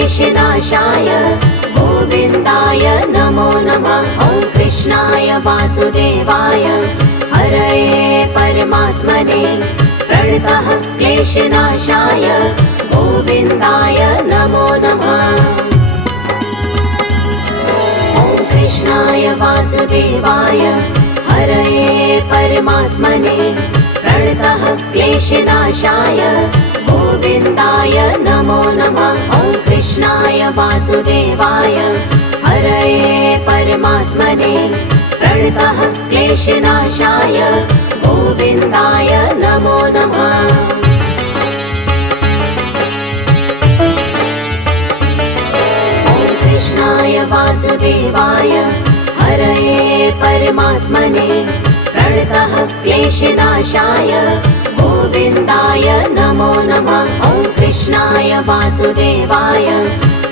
क्लेशनाशाय गोविन्दाय नमो नमः। ॐ कृष्णाय वासुदेवाय हरये परमात्मने प्रणतः क्लेशनाशाय गोविन्दाय नमो नमः। ॐ कृष्णाय वासुदेवाय हरये परमात्मने प्रणतः क्लेशनाशाय गोविन्दाय नमो नमः। ॐ कृष्णाय वासुदेवाय हरये परमात्मने प्रणतः क्लेशनाशाय गोविन्दाय नमो नमः। ॐ कृष्णाय वासुदेवाय हरये परमात्मने प्रणतः क्लेशनाशाय गोविन्दाय नमो नमः। ॐ कृष्णाय वासुदेवाय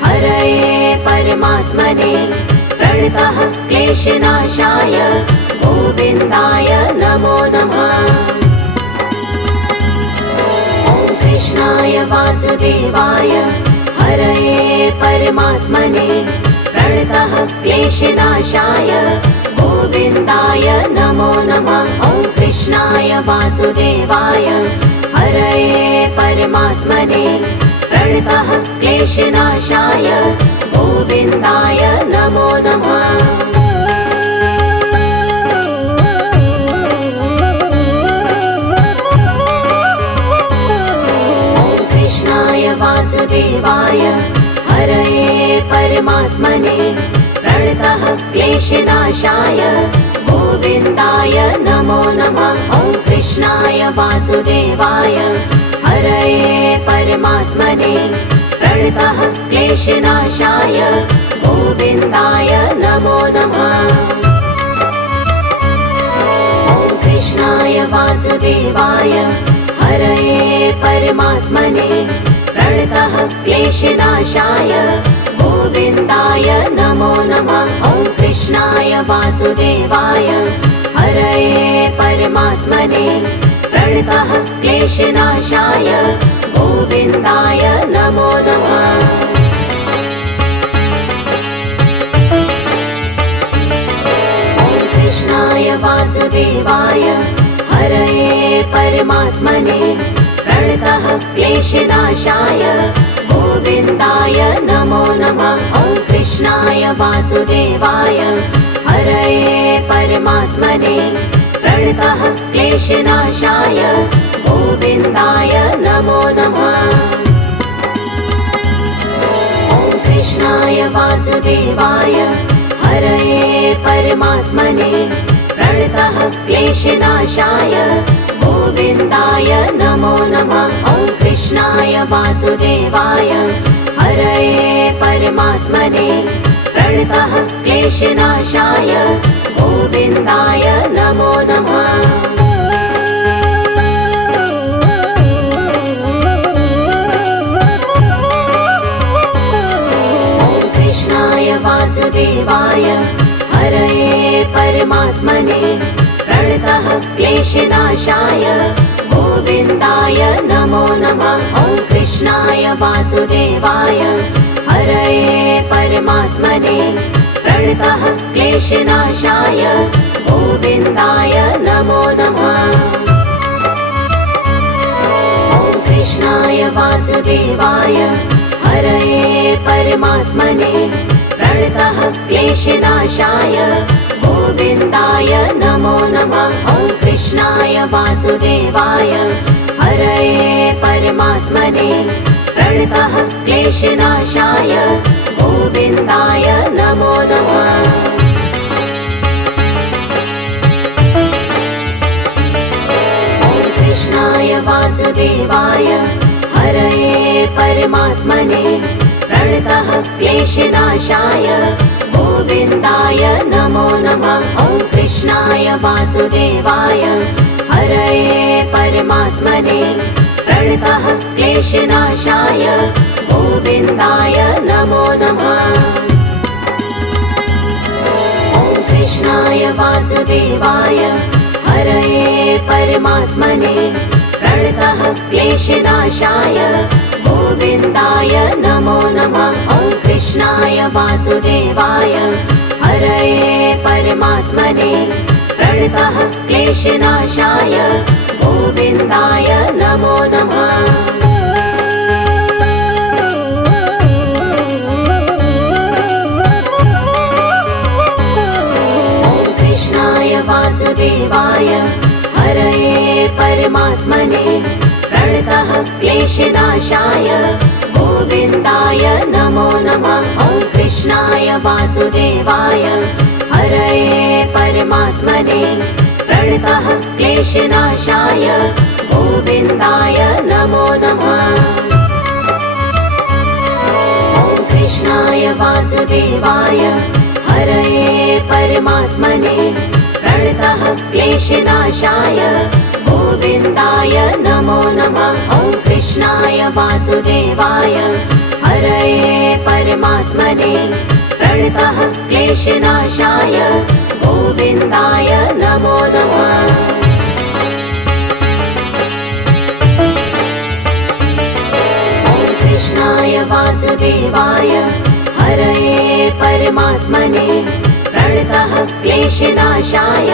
हरये परमात्मने प्रणतः क्लेशनाशाय गोविन्दाय नमो नमः। ॐ कृष्णाय वासुदेवाय हरये परमात्मने प्रणतः क्लेशनाशाय गोविन्दाय नमो नमः। ॐ कृष्णाय वासुदेवाय हरये परमात्मने प्रणतः क्लेशनाशाय गोविन्दाय नमो नमः। ॐ कृष्णाय वासुदेवाय हरये परमात्मने प्रणतः क्लेशनाशाय गोविन्दाय नमो नमः। ॐ कृष्णाय वासुदेवाय हरये परमात्मने प्रणतः क्लेशनाशाय गोविन्दाय नमो नमः। ॐ कृष्णाय वासुदेवाय हरये परमात्मने प्रणतः क्लेशनाशाय गोविन्दाय नमो नमः। ॐ कृष्णाय वासुदेवाय हरये परमात्मने प्रणतः क्लेशनाशाय गोविन्दाय नमो नमः। ॐ कृष्णाय वासुदेवाय हरये परमात्मने प्रणतः क्लेशनाशाय गोविन्दाय नमो नमः। ॐ कृष्णाय वासुदेवाय हरये परमात्मने प्रणतः क्लेशनाशाय गोविन्दाय नमो नमः। ॐ कृष्णाय वासुदेवाय हरये परमात्मने प्रणतः क्लेशनाशाय गोविन्दाय नमो नमः। ॐ कृष्णाय वासुदेवाय हरये परमात्मने प्रणतः क्लेशनाशाय गोविन्दाय नमो नमः। ॐ कृष्णाय वासुदेवाय हरये परमात्मने प्रणतः क्लेशनाशाय गोविन्दाय नमो नमः। ॐ कृष्णाय वासुदेवाय हरये परमात्मने प्रणतः क्लेशनाशाय गोविन्दाय नमो नमः। ॐ कृष्णाय वासुदेवाय हरये परमात्मने प्रणतः क्लेशनाशाय गोविन्दाय नमो नमः। ॐ कृष्णाय वासुदेवाय हरये परमात्मने प्रणतः क्लेशनाशाय गोविन्दाय नमो नमः। ॐ कृष्णाय वासुदेवाय हरये परमात्मने प्रणतः क्लेशनाशाय गोविन्दाय नमो नमः। ॐ कृष्णाय वासुदेवाय हरये परमात्मने प्रणतः क्लेशनाशाय गोविन्दाय नमो नमः। ॐ कृष्णाय वासुदेवाय हरये परमात्मने प्रणतः क्लेशनाशाय गोविन्दाय नमो नमः। वासुदेवाय हरये परमात्मने प्रणतः क्लेशनाशाय गोविन्दाय नमो नमः। वासुदेवाय हरये परमात्मने प्रणतः क्लेशनाशाय गोविन्दाय नमो नमः। ॐ कृष्णाय वासुदेवाय हरये परमात्मने प्रणतः क्लेशनाशाय गोविन्दाय नमो नमः। ॐ कृष्णाय वासुदेवाय हरये परमात्मने प्रणतः क्लेशनाशाय गोविन्दाय नमो नमः। ॐ कृष्णाय वासुदेवाय हरये परमात्मने प्रणतः क्लेशनाशाय गोविन्दाय नमो नमः। ॐ कृष्णाय वासुदेवाय हरये परमात्मने प्रणतः क्लेशनाशाय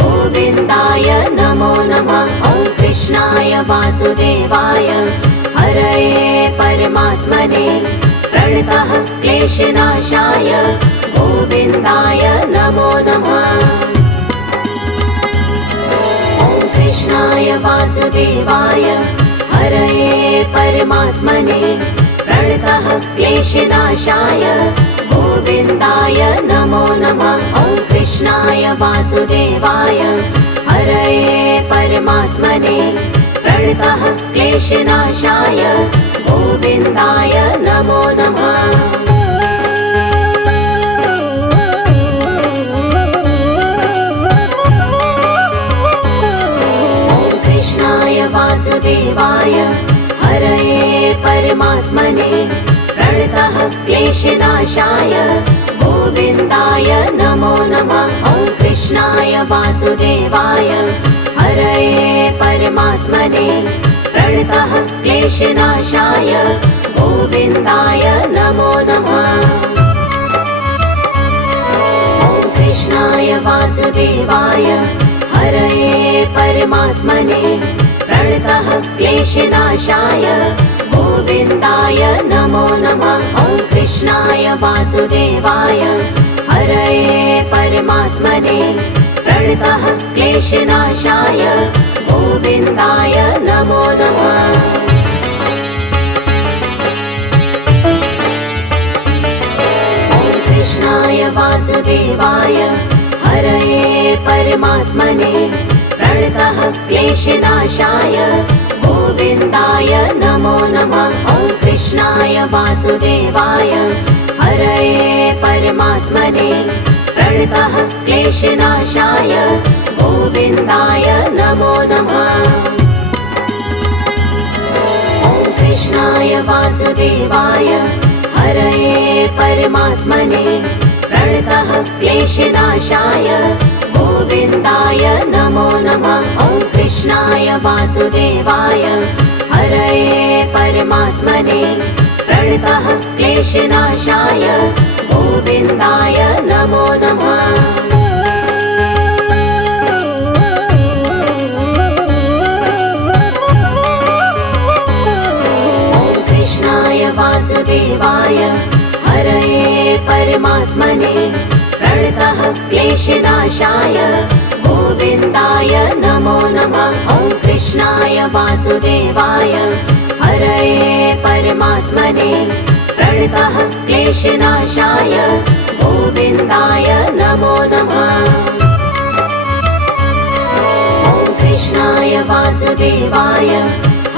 गोविन्दाय नमो नमः। ॐ कृष्णाय वासुदेवाय हरये परमात्मने प्रणतः क्लेशनाशाय गोविन्दाय नमो नमः। ॐ कृष्णाय वासुदेवाय हरये परमात्मने प्रणतः क्लेशनाशाय गोविन्दाय नमो नमः। ॐ कृष्णाय वासुदेवाय हरये परमात्मने प्रणतः क्लेशनाशाय गोविन्दाय नमो नमः। ॐ कृष्णाय वासुदेवाय हरये परमात्मने प्रणतः क्लेशनाशाय गोविन्दाय नमो नमः। ॐ कृष्णाय वासुदेवाय हरये परमात्मने प्रणतः क्लेशनाशाय गोविन्दाय नमो नमः। ॐ कृष्णाय वासुदेवाय हरये परमात्मने प्रणतः क्लेशनाशाय गोविन्दाय नमो नमः। ॐ कृष्णाय वासुदेवाय हरये परमात्मने प्रणतः क्लेशनाशाय गोविन्दाय नमो नमः। ॐ कृष्णाय वासुदेवाय हरये परमात्मने प्रणतः क्लेशनाशाय गोविन्दाय नमो नमः। ॐ कृष्णाय वासुदेवाय हरये परमात्मने प्रणतः क्लेशनाशाय गोविन्दाय नमो नमः। ॐ कृष्णाय वासुदेवाय हरये परमात्मने प्रणतः क्लेशनाशाय गोविन्दाय नमो नमः। ॐ कृष्णाय वासुदेवाय हरये परमात्मने प्रणतः क्लेशनाशाय गोविन्दाय नमो नमः। ॐ कृष्णाय वासुदेवाय हरये परमात्मने प्रणतः क्लेशनाशाय गोविन्दाय नमो नमः। ॐ कृष्णाय वासुदेवाय हरये परमात्मने प्रणतः क्लेशनाशाय गोविन्दाय नमो नमः। ॐ कृष्णाय वासुदेवाय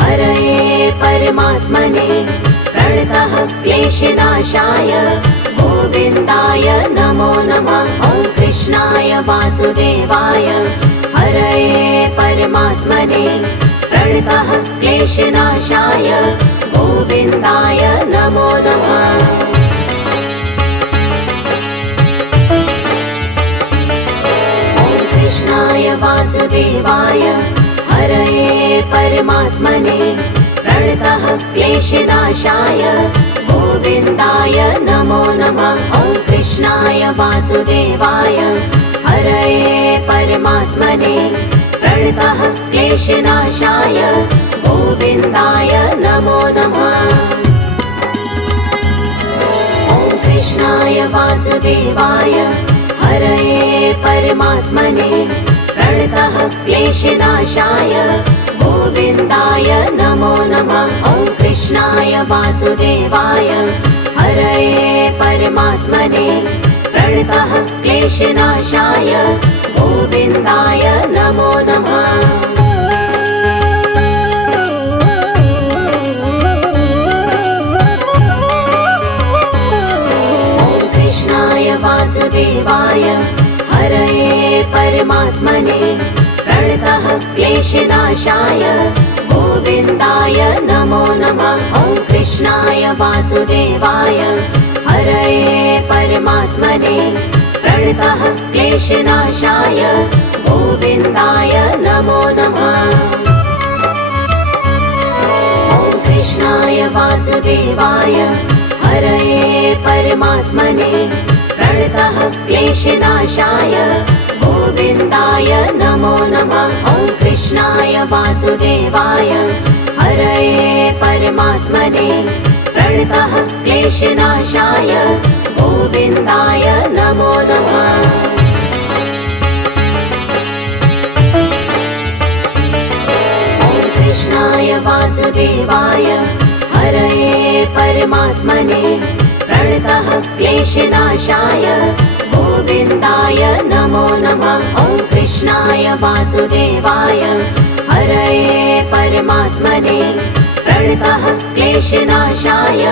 हरये परमात्मने प्रणतः क्लेशनाशाय गोविन्दाय नमो नमः। ॐ कृष्णाय वासुदेवाय हरये परमात्मने प्रणतः क्लेशनाशाय गोविन्दाय नमो नमः। ॐ कृष्णाय वासुदेवाय हरये परमात्मने प्रणतः क्लेशनाशाय गोविन्दाय नमो नमः। ॐ वासुदेवाय हरये परमात्मने प्रणतः क्लेशनाशाय गोविन्दाय नमो नमः। ॐ कृष्णाय वासुदेवाय हरये परमात्मने प्रणतः क्लेशनाशाय गोविन्दाय नमो नमः। ॐ कृष्णाय वासुदेवाय हरये परमात्मने प्रणतः क्लेशनाशाय गोविन्दाय नमो नमः। ॐ कृष्णाय वासुदेवाय हरये परमात्मने प्रणतः क्लेशनाशाय गोविन्दाय नमो नमः। ॐ कृष्णाय वासुदेवाय हरये परमात्मने प्रणतः क्लेशनाशाय गोविन्दाय नमो नमः। ॐ कृष्णाय वासुदेवाय हरये परमात्मने प्रणतः क्लेशनाशाय गोविन्दाय नमो नमः। ॐ कृष्णाय वासुदेवाय हरये परमात्मने प्रणतः क्लेशनाशाय गोविन्दाय नमो नमः। ॐ कृष्णाय वासुदेवाय हरये परमात्मने प्रणतः क्लेशनाशाय गोविन्दाय नमो नमः। ॐ कृष्णाय वासुदेवाय हरये परमात्मने प्रणतः क्लेशनाशाय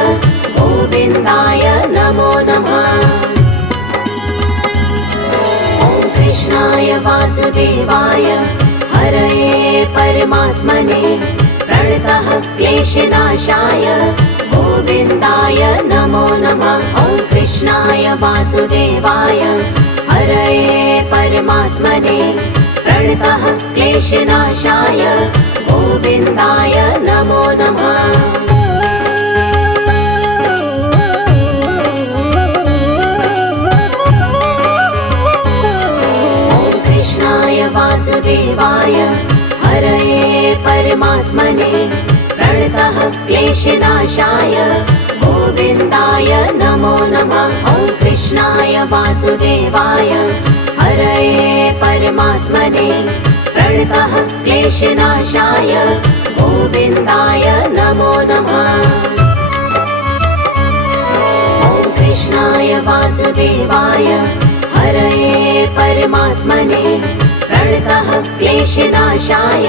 गोविन्दाय नमो नमः। ॐ कृष्णाय वासुदेवाय हरये परमात्मने प्रणतः क्लेशनाशाय गोविन्दाय नमो नमः। ॐ कृष्णाय वासुदेवाय हरये परमात्मने प्रणतः क्लेशनाशाय गोविन्दाय नमो नमः। ॐ कृष्णाय वासुदेवाय हरये परमात्मने प्रणतः क्लेशनाशाय गोविन्दाय नमो नमः। ॐ कृष्णाय वासुदेवाय हरये परमात्मने प्रणतः क्लेशनाशाय गोविन्दाय नमो नमः। ॐ कृष्णाय वासुदेवाय हरये परमात्मने प्रणतः क्लेशनाशाय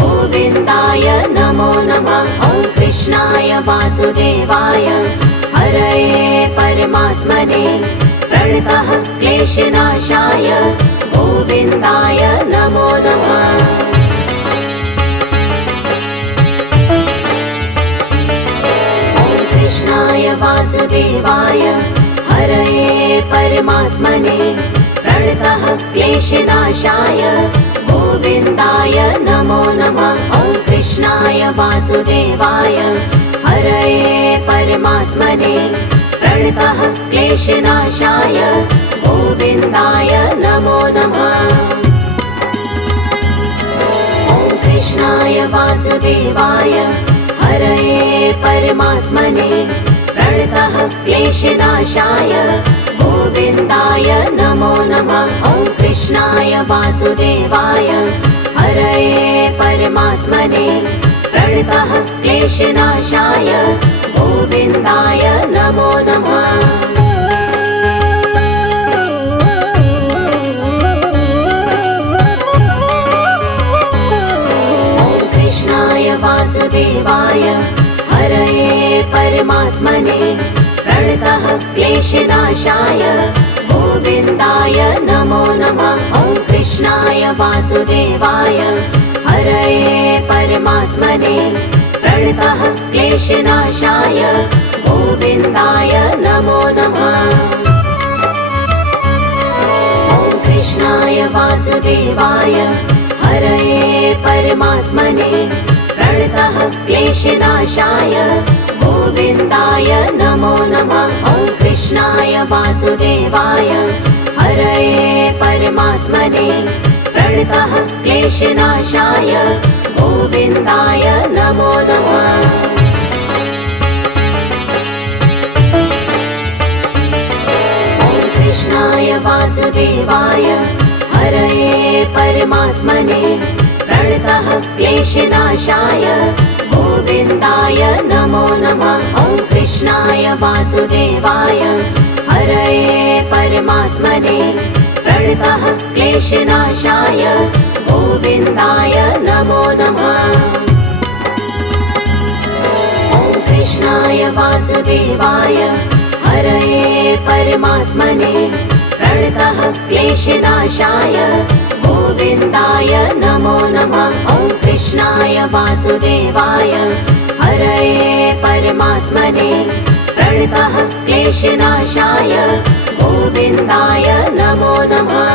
गोविन्दाय नमो नमः। ॐ कृष्णाय वासुदेवाय हरये परमात्मने प्रणतः क्लेशनाशाय गोविन्दाय नमो नमः। ॐ कृष्णाय वासुदेवाय हरये परमात्मने प्रणतः क्लेशनाशाय गोविन्दाय नमो नमः। ॐ कृष्णाय वासुदेवाय हरये परमात्मने प्रणतः क्लेशनाशाय गोविन्दाय नमो नमः। ॐ कृष्णाय वासुदेवाय हरये परमात्मने प्रणतः क्लेशनाशाय गोविन्दाय नमो नमः। ॐ कृष्णाय वासुदेवाय हरये परमात्मने प्रणतः क्लेशनाशाय गोविन्दाय नमो नमः। ॐ कृष्णाय वासुदेवाय हरये परमात्मने प्रणतः क्लेशनाशाय गोविन्दाय नमो नमः। ॐ कृष्णाय वासुदेवाय हरये परमात्मने प्रणतः क्लेशनाशाय गोविन्दाय नमो नमः। ॐ कृष्णाय वासुदेवाय हरये परमात्मने प्रणतः क्लेशनाशाय गोविन्दाय नमो नमः। ॐ कृष्णाय वासुदेवाय वासुदेवाय हरये परमात्मने प्रणतः क्लेशनाशाय गोविन्दाय नमो नमः। कृष्णाय वासुदेवाय हरये परमात्मने प्रणतः क्लेशनाशाय गोविन्दाय नमो नमः। ॐ कृष्णाय वासुदेवाय हरये परमात्मने प्रणतः क्लेशनाशाय गोविन्दाय नमो नमः। ॐ कृष्णाय वासुदेवाय हरये परमात्मने प्रणतः क्लेशनाशाय गोविन्दाय नमो नमः। ॐ कृष्णाय वासुदेवाय हरये परमात्मने प्रणतः क्लेशनाशाय गोविन्दाय नमो नमः।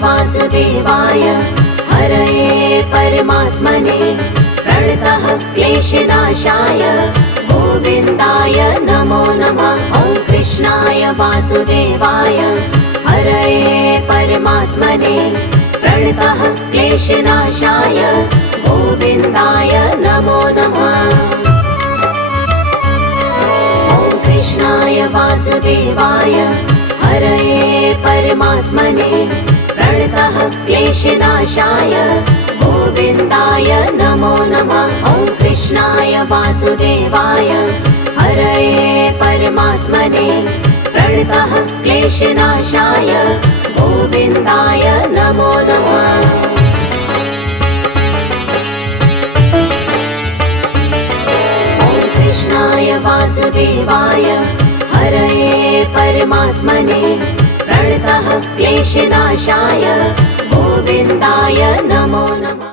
वासुदेवाय हरये परमात्मने प्रणतः क्लेशनाशाय गोविन्दाय नमो नमः। ॐ कृष्णाय वासुदेवाय हरये परमात्मने प्रणतः क्लेशनाशाय गोविन्दाय नमो नमः। ॐ कृष्णाय वासुदेवाय हरये परमात्मने प्रणतः क्लेशनाशाय गोविन्दाय नमो नमः। ॐ कृष्णाय वासुदेवाय हरये परमात्मने प्रणतः क्लेशनाशाय गोविन्दाय नमो नमः। ॐ कृष्णाय वासुदेवाय हरये परमात्मने प्रणतः क्लेशनाशाय गोविन्दाय नमो नमः।